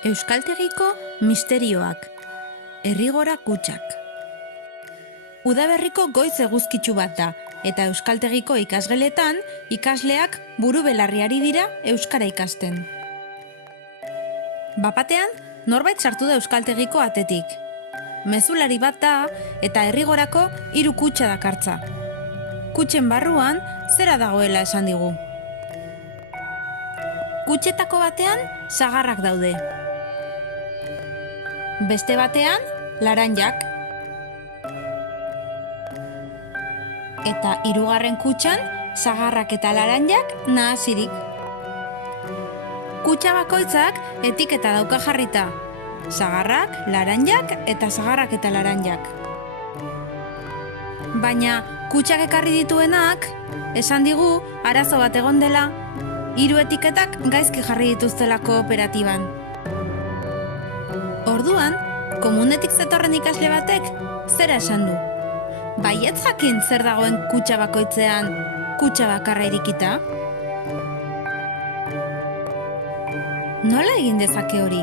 Euskaltegiko misterioak, Errigora kutxak. Udaberriko goiz eguzkitsu bat da, eta Euskaltegiko ikasgeletan ikasleak buru belarriari dira euskara ikasten. Bapatean, norbait sartu da Euskaltegiko atetik. Mezulari bat da eta Errigorako 3 kutxa dakartza. Kutxen barruan zera dagoela esan digu. Kutxetako batean sagarrak daude. Beste batean, laranjak. Eta 3. kutxan, sagarrak eta laranjak nahasirik. Kutxa bakoitzak etiketa dauka jarrita. Sagarrak, laranjak eta sagarrak eta laranjak. Baina kutxak ekarri dituenak, esan digu arazo bat egon dela, 3 etiketak gaizki jarri dituztela kooperatiban. Orduan, komunetik zetorren ikasle batek zera esan du. Baietz jakin zer dagoen kutxa bakoitzean kutxa bakarra irikita? Nola egin dezake hori?